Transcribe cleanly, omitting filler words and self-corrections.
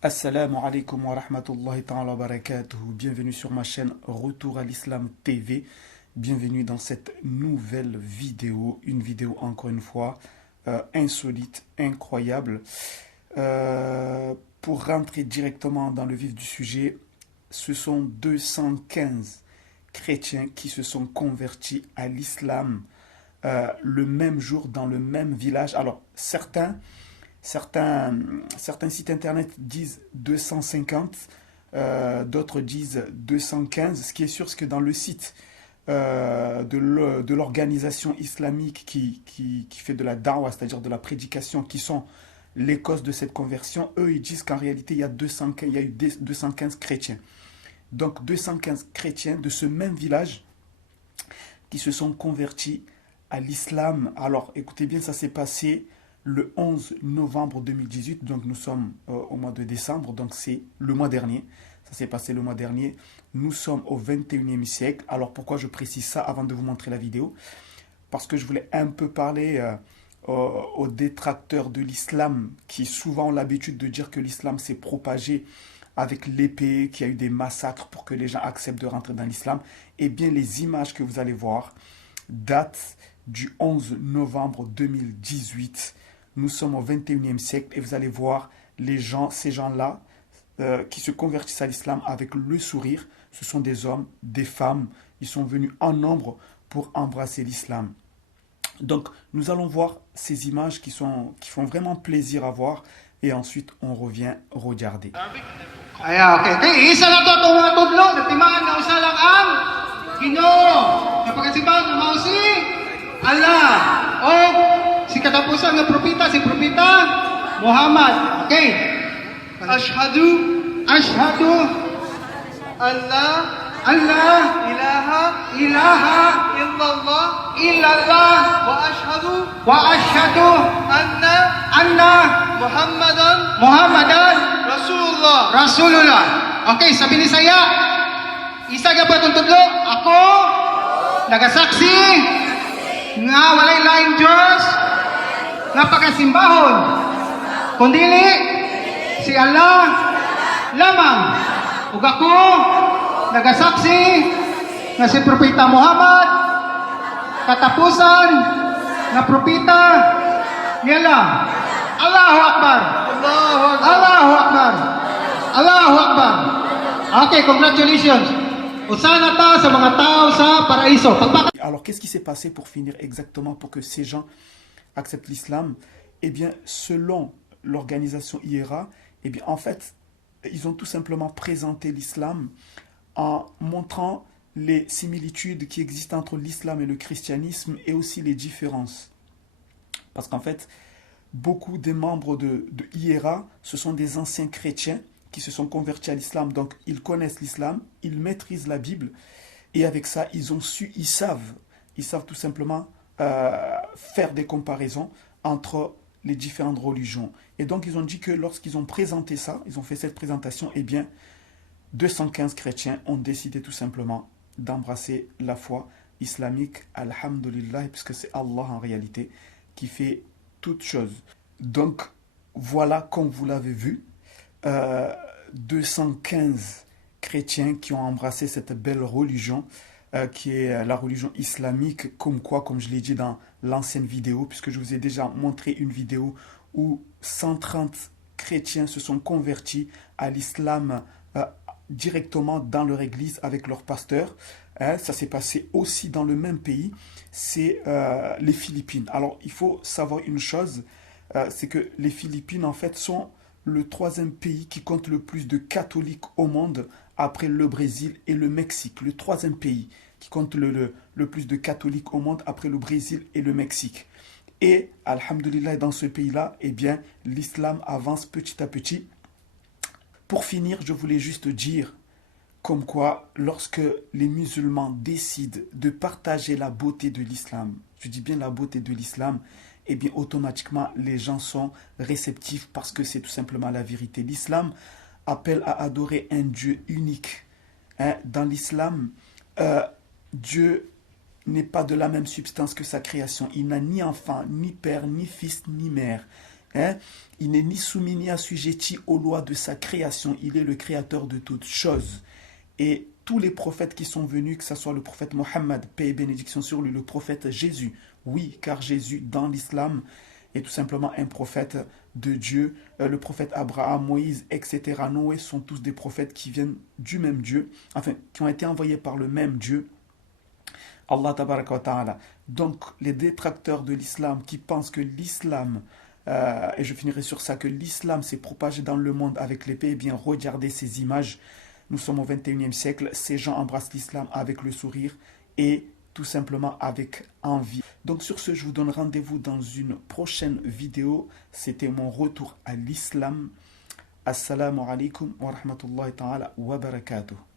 Assalamu alaikum wa rahmatullahi ta'ala wa barakatuhu. Bienvenue sur ma chaîne Retour à l'Islam TV. Bienvenue dans cette nouvelle vidéo. Une vidéo encore une fois insolite, incroyable. Pour rentrer directement dans le vif du sujet, ce sont 215 chrétiens qui se sont convertis à l'islam le même jour dans le même village. Alors certains sites internet disent 250, d'autres disent 215. Ce qui est sûr, c'est que dans le site de l'organisation islamique qui fait de la da'wah, c'est-à-dire de la prédication, qui sont les causes de cette conversion, eux, ils disent qu'en réalité, il y a eu 215 chrétiens. Donc 215 chrétiens de ce même village qui se sont convertis à l'islam. Alors écoutez bien, ça s'est passé le 11 novembre 2018, donc nous sommes au mois de décembre, donc c'est le mois dernier. Ça s'est passé le mois dernier. Nous sommes au 21e siècle. Alors pourquoi je précise ça avant de vous montrer la vidéo? Parce que je voulais un peu parler aux détracteurs de l'islam qui souvent ont l'habitude de dire que l'islam s'est propagé avec l'épée, qu'il y a eu des massacres pour que les gens acceptent de rentrer dans l'islam. Eh bien, les images que vous allez voir datent du 11 novembre 2018. Nous sommes au 21e siècle et vous allez voir ces gens-là qui se convertissent à l'islam avec le sourire. Ce sont des hommes, des femmes. Ils sont venus en nombre pour embrasser l'islam. Donc, nous allons voir ces images qui font vraiment plaisir à voir et ensuite on revient regarder. Ayan, okay. Kay isa na to itong mga tudlo, nagtimaan na usa lang ang Ginoo. Napagasibaw na mao si Allah. O si katapusan nga propeta, si propeta Muhammad. Okay. Ashhadu Allah Allah ilaha ilaha illallah illallah wa ashhadu anna anna Muhammadan Muhammadan Rasulullah. Rasulullah. Okay, sabi ni saya, isa ka ba itong tudlo? Ako, nagasaksi, nga walay laing Diyos, nga pagkasimbahon, kundili, si Allah, lamang. Ug ako, nagasaksi, nga si Propeta Muhammad, katapusan, nga propeta, niya lang. Allahu Akbar. Allahu Akbar. Allahu Akbar. Okay, congratulations. Usana ta sa mga tao sa paraiso. Alors, qu'est-ce qui s'est passé pour finir exactement pour que ces gens acceptent l'islam? Eh bien, selon l'organisation IRA, eh bien, en fait, ils ont tout simplement présenté l'islam en montrant les similitudes qui existent entre l'islam et le christianisme et aussi les différences. Parce qu'en fait, beaucoup des membres de IRA, ce sont des anciens chrétiens qui se sont convertis à l'islam. Donc, ils connaissent l'islam, ils maîtrisent la Bible. Et avec ça, ils savent tout simplement faire des comparaisons entre les différentes religions. Et donc, ils ont dit que lorsqu'ils ont présenté ça, ils ont fait cette présentation, eh bien, 215 chrétiens ont décidé tout simplement d'embrasser la foi islamique, alhamdulillah, puisque c'est Allah en réalité qui fait toutes choses. Donc, voilà, comme vous l'avez vu, 215 chrétiens qui ont embrassé cette belle religion, qui est la religion islamique, comme quoi, comme je l'ai dit dans l'ancienne vidéo, puisque je vous ai déjà montré une vidéo où 130 chrétiens se sont convertis à l'islam directement dans leur église avec leur pasteur. Ça s'est passé aussi dans le même pays, c'est les Philippines. Alors, il faut savoir une chose, c'est que les Philippines, en fait, sont le troisième pays qui compte le plus de catholiques au monde après le Brésil et le Mexique. Le troisième pays qui compte le plus de catholiques au monde après le Brésil et le Mexique. Et, alhamdulillah, dans ce pays-là, eh bien, l'islam avance petit à petit. Pour finir, je voulais juste dire comme quoi, lorsque les musulmans décident de partager la beauté de l'islam, je dis bien la beauté de l'islam, eh bien automatiquement les gens sont réceptifs parce que c'est tout simplement la vérité. L'islam appelle à adorer un Dieu unique. Dans l'islam, Dieu n'est pas de la même substance que sa création. Il n'a ni enfant, ni père, ni fils, ni mère. Hein? Il n'est ni soumis ni assujetti aux lois de sa création. Il est le créateur de toutes choses. Et tous les prophètes qui sont venus, que ce soit le prophète Mohammed, paix et bénédiction sur lui, le prophète Jésus, oui, car Jésus, dans l'islam, est tout simplement un prophète de Dieu. Le prophète Abraham, Moïse, etc., Noé sont tous des prophètes qui viennent du même Dieu, enfin, qui ont été envoyés par le même Dieu, Allah tabaraka wa ta'ala. Donc, les détracteurs de l'islam qui pensent que l'islam, et je finirai sur ça, que l'islam s'est propagé dans le monde avec l'épée, eh bien, regardez ces images. Nous sommes au 21e siècle, ces gens embrassent l'islam avec le sourire et tout simplement avec envie. Donc sur ce, je vous donne rendez-vous dans une prochaine vidéo. C'était mon retour à l'islam. Assalamu alaikum wa rahmatullahi ta'ala wa barakatuh.